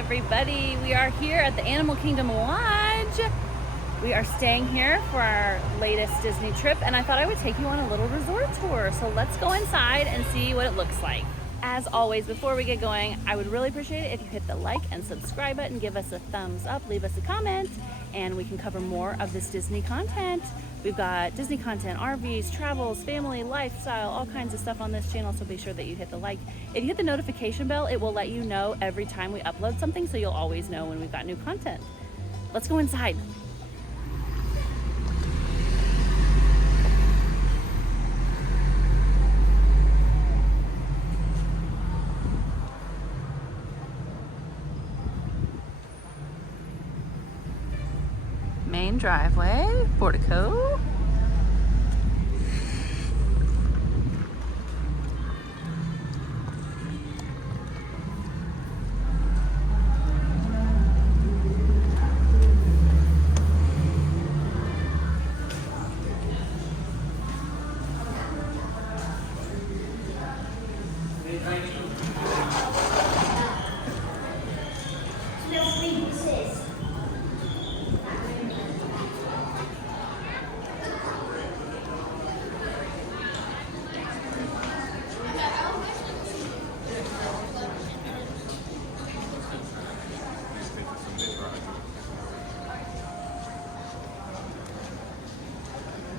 everybody. We are here at the Animal Kingdom Lodge. We are staying here for our latest Disney trip, and I thought I would take you on a little resort tour. So let's go inside and see what it looks like. As always, before we get going, I would really appreciate it if you hit the like and subscribe button, give us a thumbs up, leave us a comment, and we can cover more of this Disney content. We've got Disney content, RVs, travels, family, lifestyle, all kinds of stuff on this channel, so be sure that you hit the like. If you hit the notification bell, it will let you know every time we upload something, so you'll always know when we've got new content. Let's go inside. Main driveway, portico.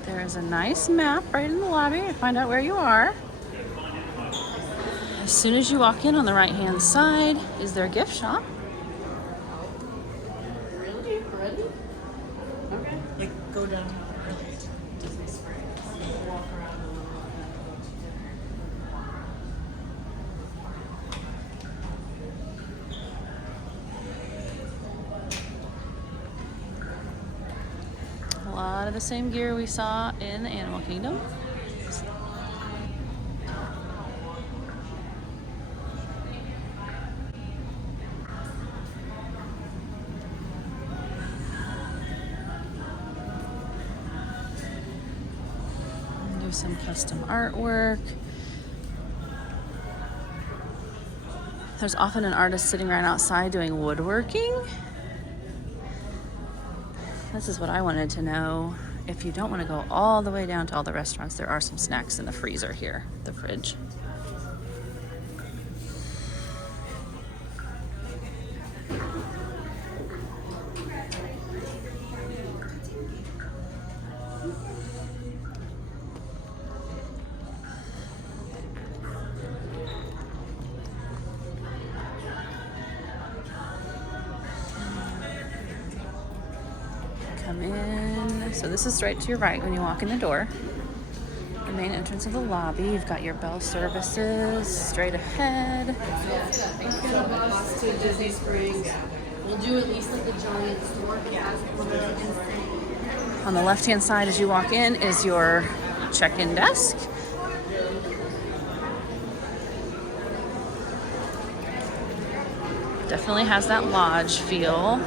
There's a nice map right in the lobby to find out where you are. As soon as you walk in, on the right hand side is their gift shop. Really? Okay. Like go downtown early to Disney Springs. Walk around a little bit and then go to dinner. A lot of the same gear we saw in the Animal Kingdom. Do some custom artwork. There's often an artist sitting right outside doing woodworking. This is what I wanted to know. If you don't want to go all the way down to all the restaurants, there are some snacks in the freezer here, the fridge. Come in. So this is right to your right when you walk in the door. The main entrance of the lobby. You've got your bell services straight ahead. Thank you so much to Disney Springs. We'll do at least like the giant store. On the left hand side as you walk in is your check-in desk. Definitely has that lodge feel.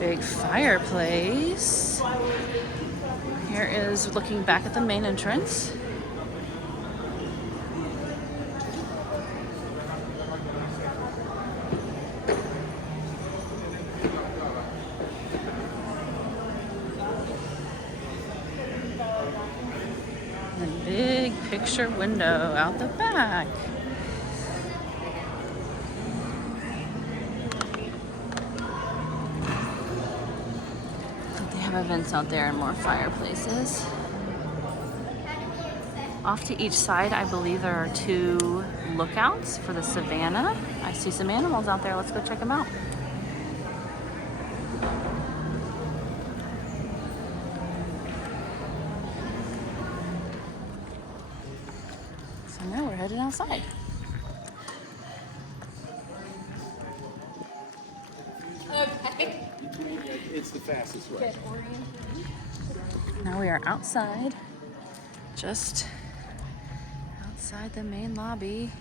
Big fireplace. Here is looking back at the main entrance. And a big picture window out the back. Events out there and more fireplaces. Off to each side, I believe there are two lookouts for the Savannah. I see some animals out there. Let's go check them out. So now we're headed outside. Okay. It's the fastest way. Get oriented. Now we are outside, just outside the main lobby.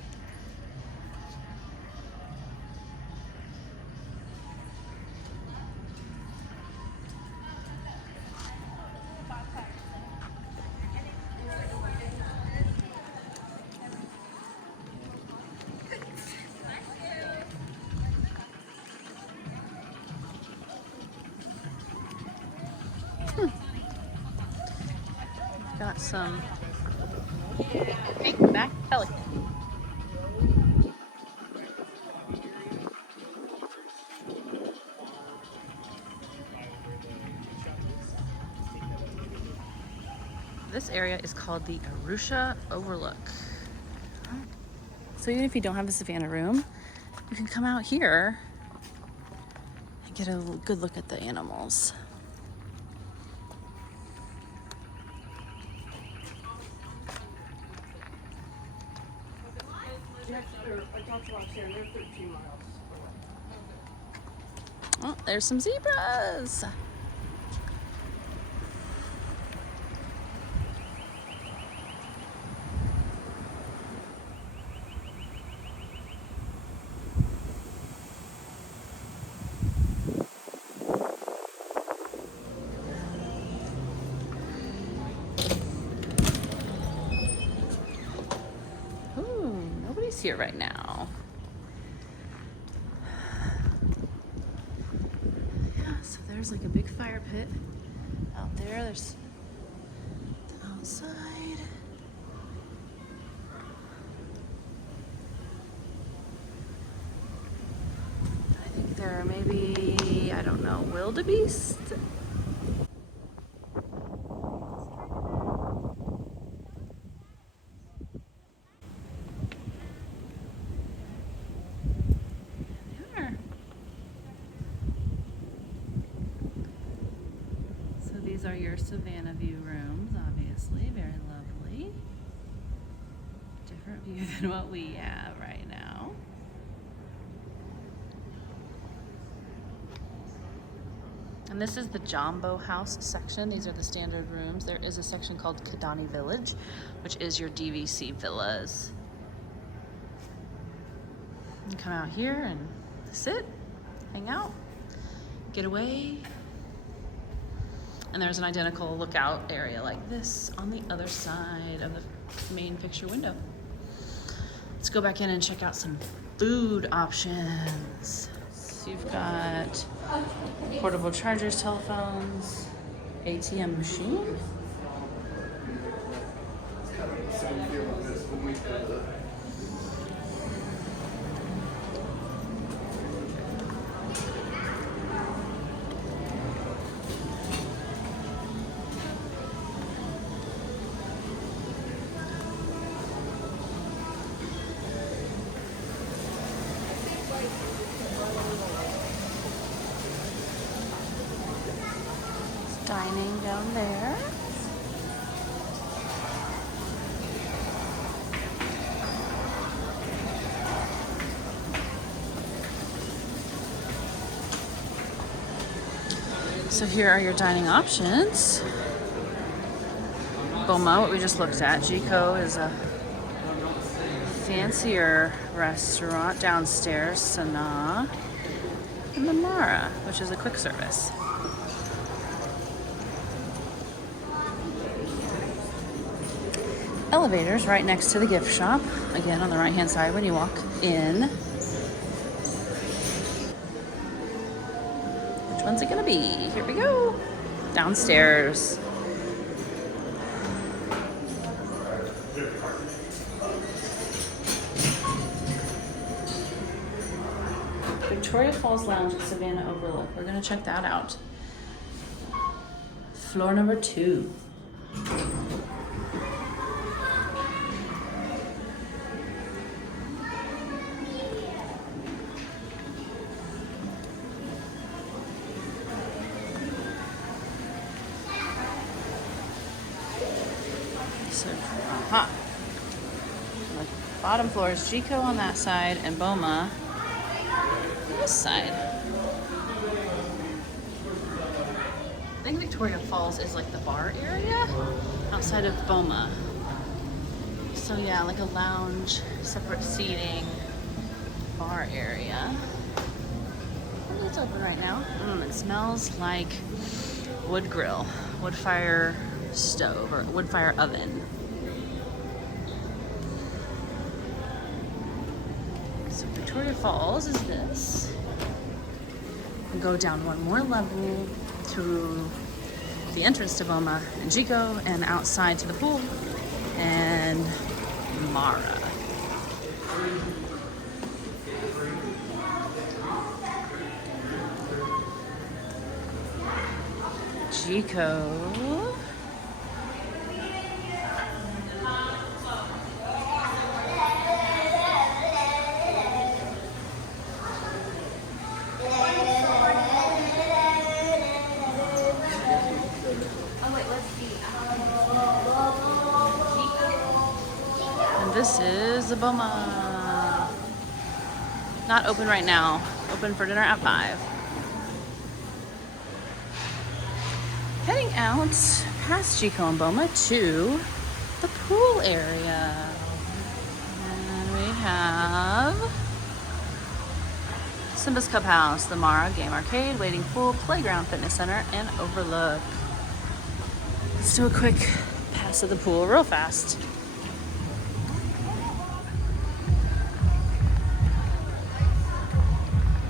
Got some pink-back pelican. This area is called the Arusha Overlook. So even if you don't have a Savannah room, you can come out here and get a good look at the animals. Oh, there's some zebras. Ooh, nobody's here right now. Yeah, so there's like a big fire pit out there. There's the outside. I think there are maybe, I don't know, wildebeest? So these are your Savannah view rooms, obviously, very lovely. Different view than what we have right now. And this is the Jambo house section. These are the standard rooms. There is a section called Kadani Village, which is your DVC villas. You can come out here and sit, hang out, get away. And there's an identical lookout area like this on the other side of the main picture window. Let's go back in and check out some food options. So you've got portable chargers, telephones, ATM machine. Dining down there. So here are your dining options. Boma, what we just looked at. Jico is a fancier restaurant downstairs. Sanaa and the Mara, which is a quick service. Elevators right next to the gift shop. Again, on the right-hand side when you walk in. Which one's it gonna be? Here we go. Downstairs. Victoria Falls Lounge at Savannah Overlook. We're gonna check that out. Floor number 2. So, the bottom floor is Jico on that side and Boma on this side. I think Victoria Falls is like the bar area outside of Boma. So yeah, like a lounge, separate seating, bar area. I think it's open right now. It smells like wood grill, wood fire stove, or wood fire oven. So Victoria Falls is this. And go down one more level to the entrance to Boma and Chico, and outside to the pool and Mara. Chico. And this is the Boma. Not open right now. Open for dinner at 5. Heading out past Chico and Boma to the pool area. And we have Simba's Cup House, the Mara Game Arcade, Waiting Pool, Playground, Fitness Center, and Overlook. Let's do a quick pass of the pool real fast.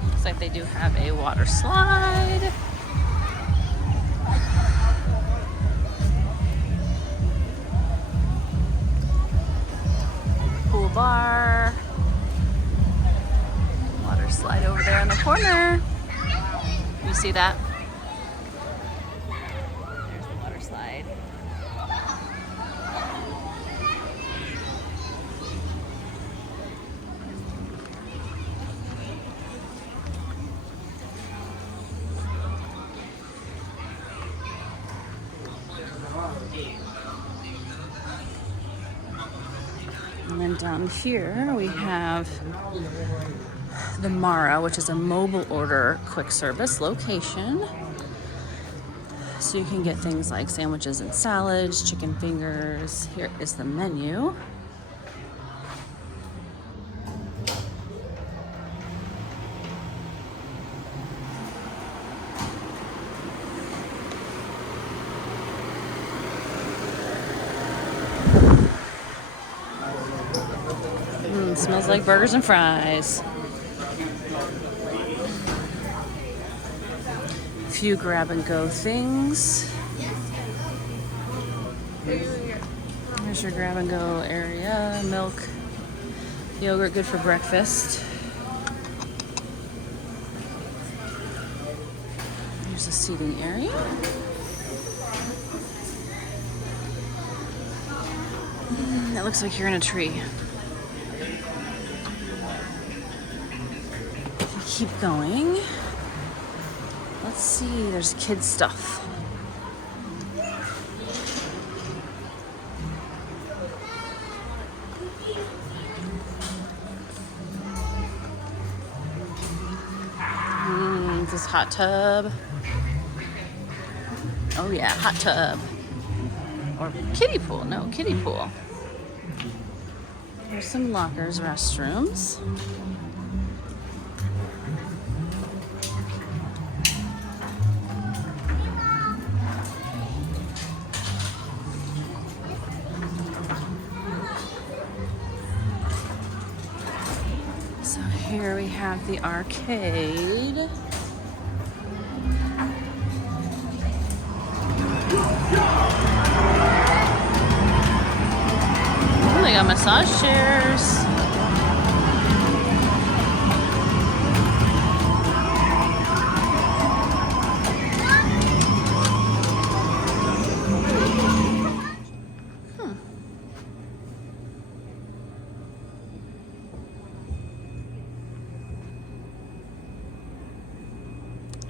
Looks like they do have a water slide. Pool bar. Water slide over there in the corner. You see that? There's the water slide. And then down here we have the Mara, which is a mobile order quick service location. So you can get things like sandwiches and salads, chicken fingers. Here is the menu. Smells like burgers and fries. A few grab and go things. There's your grab and go area. Milk, yogurt, good for breakfast. There's a seating area. It looks like you're in a tree. Keep going. Let's see, there's kids stuff. This hot tub. Oh yeah, hot tub. Or kiddie pool, no, kiddie pool. There's some lockers, restrooms. Here we have the arcade. Oh, they got massage chairs.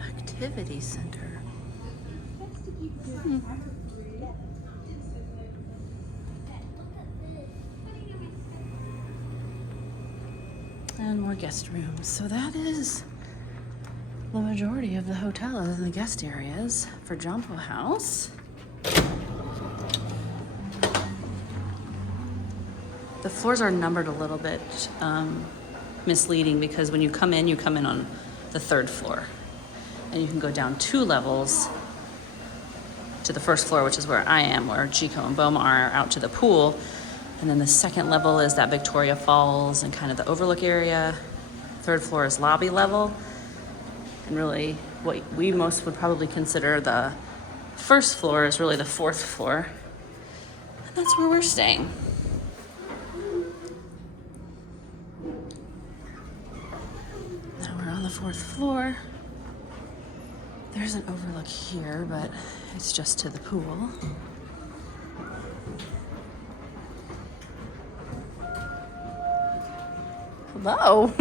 Activity center. And more guest rooms. So that is The majority of the hotel is in the guest areas for Jambo House. The floors are numbered a little bit misleading because when you come in on the 3rd floor. And you can go down 2 levels to the 1st floor, which is where I am, where Chico and Boma are, out to the pool. And then the 2nd level is that Victoria Falls and kind of the overlook area. 3rd floor is lobby level. And really what we most would probably consider the 1st floor is really the 4th floor. And that's where we're staying. Now we're on the 4th floor. There's an overlook here, but it's just to the pool. Hello.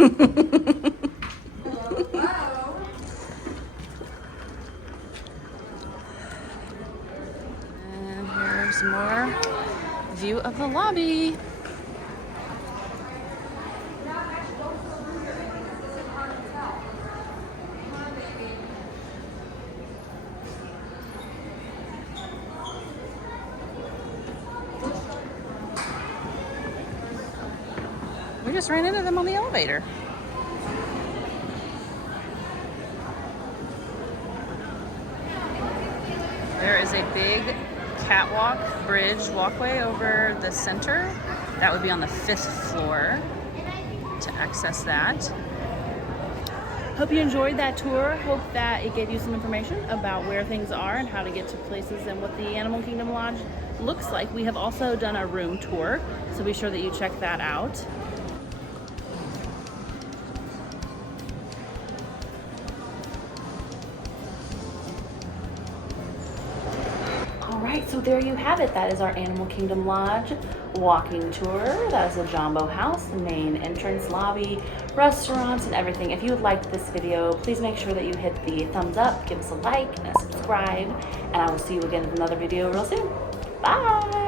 And here's more view of the lobby. We just ran into them on the elevator. There is a big catwalk, bridge, walkway over the center. That would be on the 5th floor to access that. Hope you enjoyed that tour. Hope that it gave you some information about where things are and how to get to places and what the Animal Kingdom Lodge looks like. We have also done a room tour, so be sure that you check that out. Alright, so there you have it. That is our Animal Kingdom Lodge walking tour. That is the Jambo House, the main entrance, lobby, restaurants, and everything. If you liked this video, please make sure that you hit the thumbs up, give us a like, and a subscribe, and I will see you again in another video real soon. Bye!